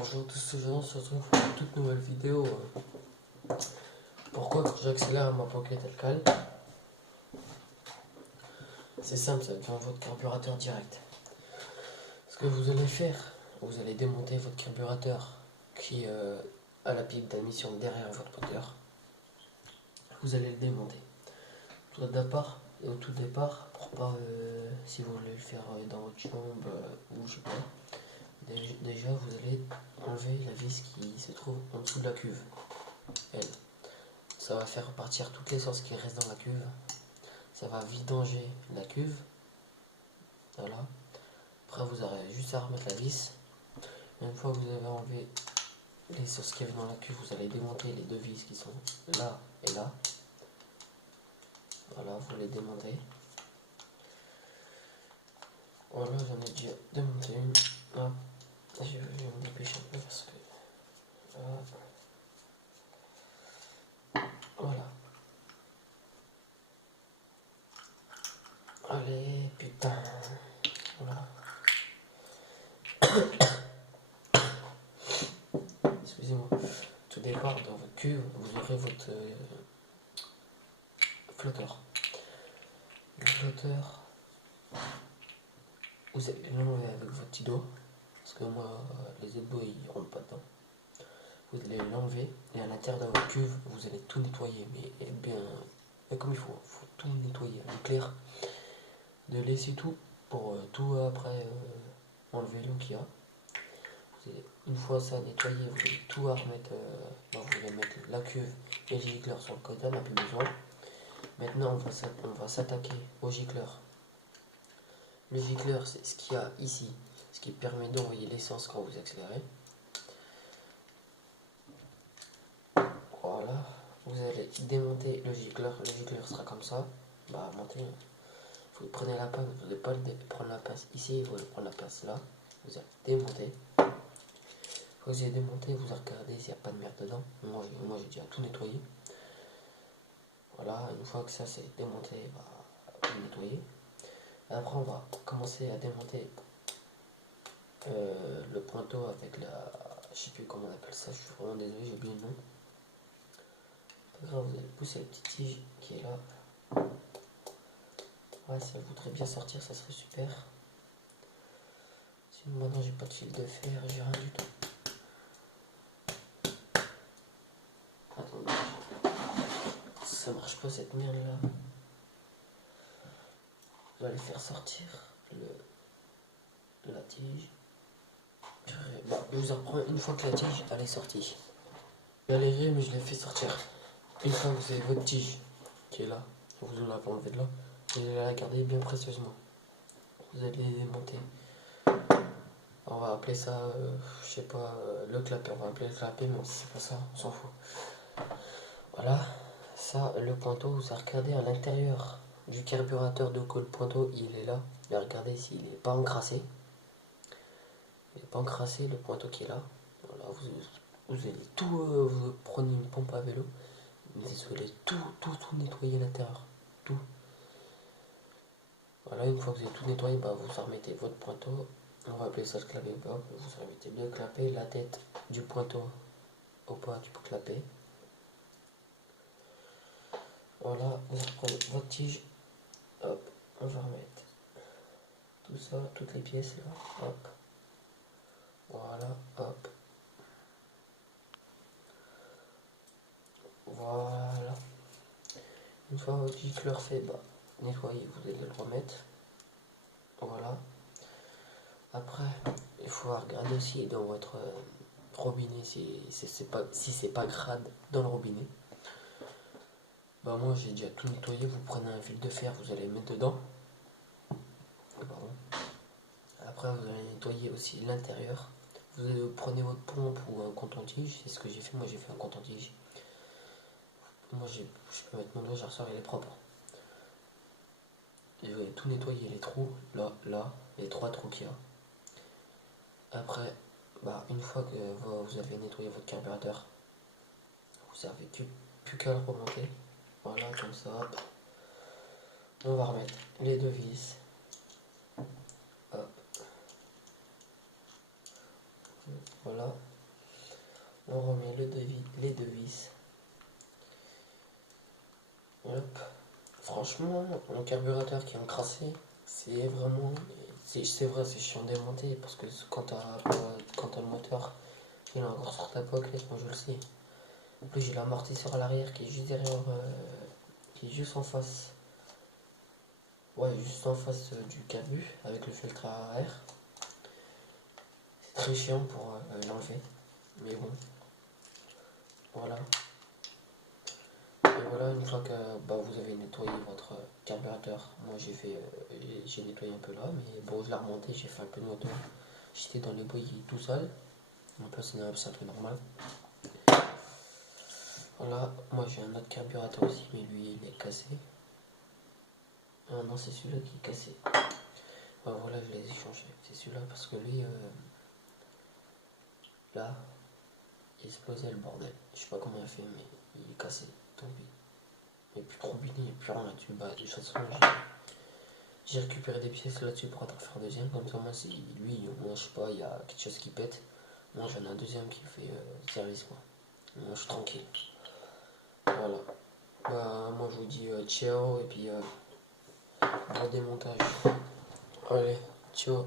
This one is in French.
Bonjour tous ces gens, on se retrouve pour une toute nouvelle vidéo. Pourquoi quand j'accélère ma Pocket elle cale? C'est simple, ça devient votre carburateur direct. Ce que vous allez faire, vous allez démonter votre carburateur qui a la pipe d'admission derrière votre moteur. Vous allez le démonter. Tout départ, au tout départ, pour pas, si vous voulez le faire dans votre chambre ou je sais pas, déjà vous allez enlever la vis qui se trouve en dessous de la cuve. Elle. Ça va faire partir toute l'essence qui reste dans la cuve. Ça va vidanger la cuve. Voilà. Après vous aurez juste à remettre la vis. Une fois que vous avez enlevé l'essence qui est dans la cuve, vous allez démonter les deux vis qui sont là et là. Voilà, vous les démontez. Voilà, j'en ai déjà démonté une. Hop. Je vais me dépêcher un peu parce que... Voilà. Allez, putain. Voilà. Excusez-moi. Tout départ, dans votre cuve, vous aurez votre flotteur. Le flotteur, vous allez l'enlever avec votre petit doigt. Parce que moi, les éboueurs, ils ne rentrent pas dedans. Vous allez l'enlever et à l'intérieur de votre cuve, vous allez tout nettoyer. Mais bien comme il faut tout nettoyer. Le clair, de laisser tout pour tout après enlever l'eau qu'il y a. Une fois ça nettoyé, vous allez tout à remettre. Vous allez mettre la cuve et le gicleur sur le côté, on n'a plus besoin. Maintenant, on va s'attaquer au gicleur. Le gicleur, c'est ce qu'il y a ici, ce qui permet d'envoyer l'essence quand vous accélérez. Voilà, vous allez démonter le gicleur sera comme ça. Bah, montez. Vous prenez la pince, vous n'allez pas prendre la pince ici, vous allez prendre la pince là. Vous allez démonter. Quand vous avez démonté, vous regardez s'il n'y a pas de merde dedans. Moi j'ai déjà tout nettoyé. Voilà, une fois que ça c'est démonté, bah, vous nettoyez. Après on va commencer à démonter le pointeau avec la... Je sais plus comment on appelle ça, je suis vraiment désolé, j'ai oublié le nom. Pas grave, vous allez pousser la petite tige qui est là. Ouais, si elle voudrait bien sortir, ça serait super. Sinon maintenant j'ai pas de fil de fer, j'ai rien du tout. Attendez. Ça marche pas cette merde là. Vous allez faire sortir la tige. Bah, je vous reprends une fois que la tige elle est sortie. Je galérais mais je l'ai fait sortir. Une fois que vous avez votre tige qui est là, vous l'avez enlevé de là, vous allez la garder bien précieusement. Vous allez démonter. On va appeler ça, je sais pas, le clapet. On va appeler le clapet, mais si c'est pas ça, on s'en fout. Voilà, ça, le pointeau, vous allez regarder à l'intérieur du carburateur de le pointeau, il est là. Mais regardez s'il n'est pas encrassé. Il n'est pas encrassé, le pointeau qui est là. Voilà, vous allez tout, vous prenez une pompe à vélo, vous allez tout nettoyer à l'intérieur. Tout. Voilà, une fois que vous avez tout nettoyé, bah, vous remettez votre pointeau. On va appeler ça le clapet. Vous remettez bien le clapet, la tête du pointeau au bas du clapet. Voilà, vous reprenez votre tige. Hop, on va remettre tout ça, toutes les pièces là. Hop. Voilà, hop. Voilà. Une fois votre gicleur fait, bah, nettoyer, vous allez le remettre. Voilà. Après, il faut regarder aussi dans votre robinet si c'est pas crade dans le robinet. Bah moi j'ai déjà tout nettoyé, vous prenez un fil de fer, vous allez le mettre dedans. Pardon. Après vous allez nettoyer aussi l'intérieur. Vous prenez votre pompe ou un coton-tige, c'est ce que j'ai fait, moi j'ai fait un coton-tige. Moi je peux mettre mon doigt, je ressors, il est propre. Et vous allez tout nettoyer, les trous, là, les 3 trous qu'il y a. Après, bah, une fois que vous avez nettoyé votre carburateur, vous n'avez plus qu'à le remonter. Voilà, comme ça. On va remettre les deux vis. Hop. Voilà. On remet les deux vis. Hop. Franchement, le carburateur qui est encrassé, c'est vraiment. C'est vrai, c'est chiant à démonter parce que quand t'as le moteur, il est encore sur ta poquette, moi je le sais. En plus, j'ai l'amortisseur à l'arrière qui est juste derrière, qui est juste en face. Ouais, juste en face du carbu avec le filtre à air. C'est très chiant pour l'enlever. Mais bon, voilà. Et voilà, une fois que vous avez nettoyé votre carburateur, moi j'ai nettoyé un peu là, mais bon, je l'ai remonté, j'ai fait un peu de moto. J'étais dans les bouillies tout seul, donc là c'est un peu normal. Voilà, moi j'ai un autre carburateur aussi, mais lui il est cassé. Ah non, c'est celui-là qui est cassé. Voilà, je les ai changés. C'est celui-là parce que lui, là, il explosait le bordel. Je sais pas comment il a fait, mais il est cassé, tombé. Il n'y a plus de robinet, il n'y a plus rien là-dessus. De toute façon, j'ai récupéré des pièces là-dessus pour en faire un deuxième. Comme ça, moi, si lui, moi, je sais pas, il y a quelque chose qui pète. Moi, j'en ai un deuxième qui fait service, quoi. Moi, je suis tranquille. Voilà. Moi, je vous dis ciao et puis bon démontage. Allez, ciao.